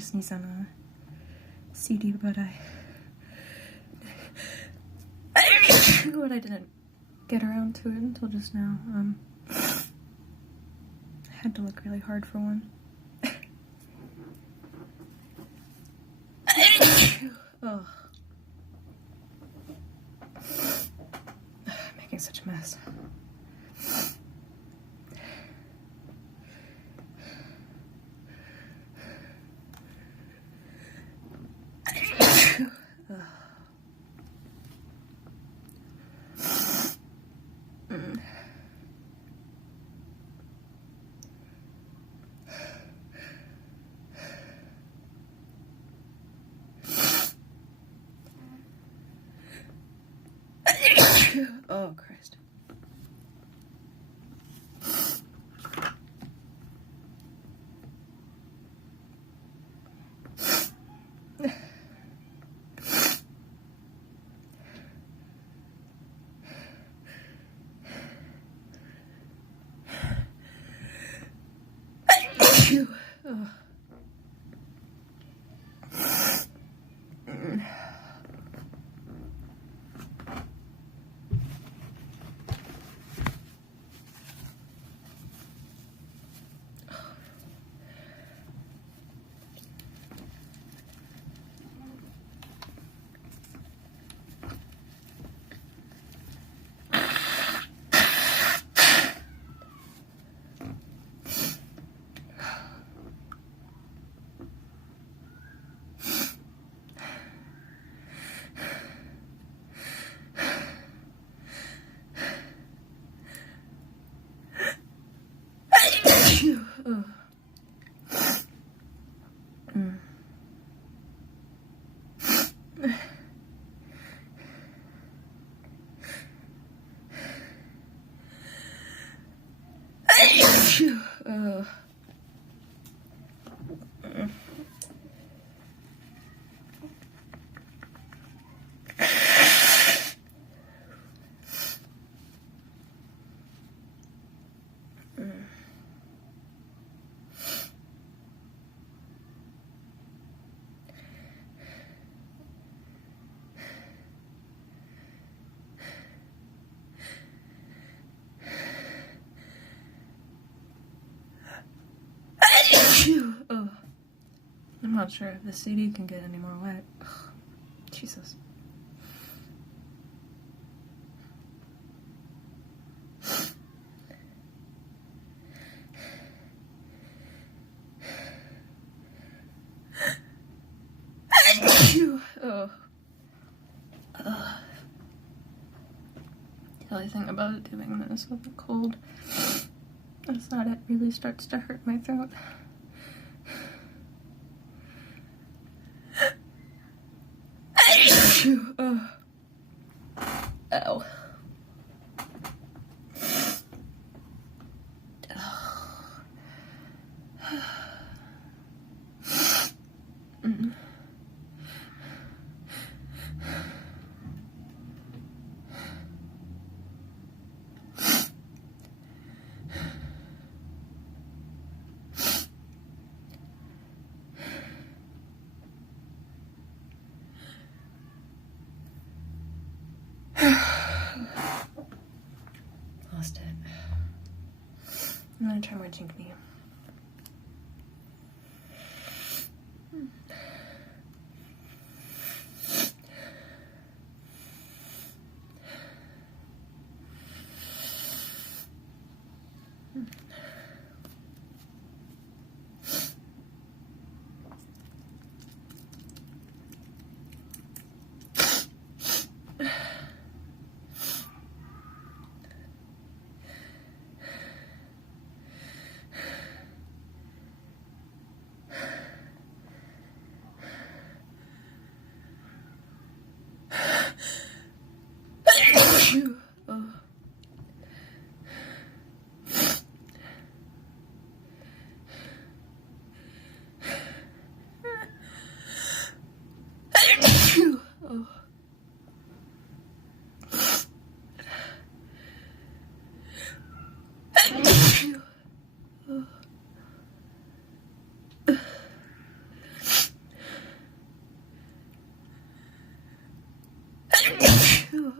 to sneeze on a CD, but I didn't get around to it until just now. I had to look really hard for one. Oh. Making such a mess. Oh, Christ. Oh. Oh. I'm not sure if the CD can get any more wet. Ugh. Jesus. Oh. The only thing about doing this with the cold is that it really starts to hurt my throat. Oh. Ow. Lost it. I'm gonna try more Jinkney.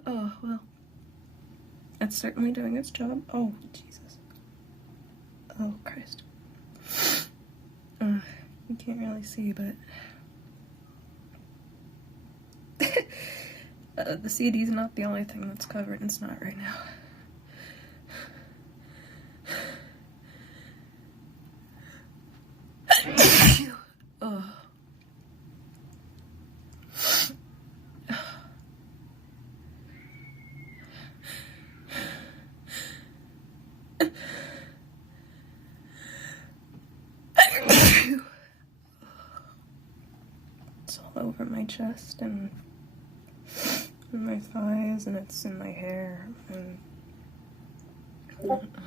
Oh, well. It's certainly doing its job. Oh, Jesus. Oh, Christ. You can't really see, but... the CD's not the only thing that's covered in snot right now. Oh. It's all over my chest and my thighs, and it's in my hair and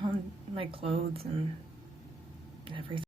on my clothes and everything.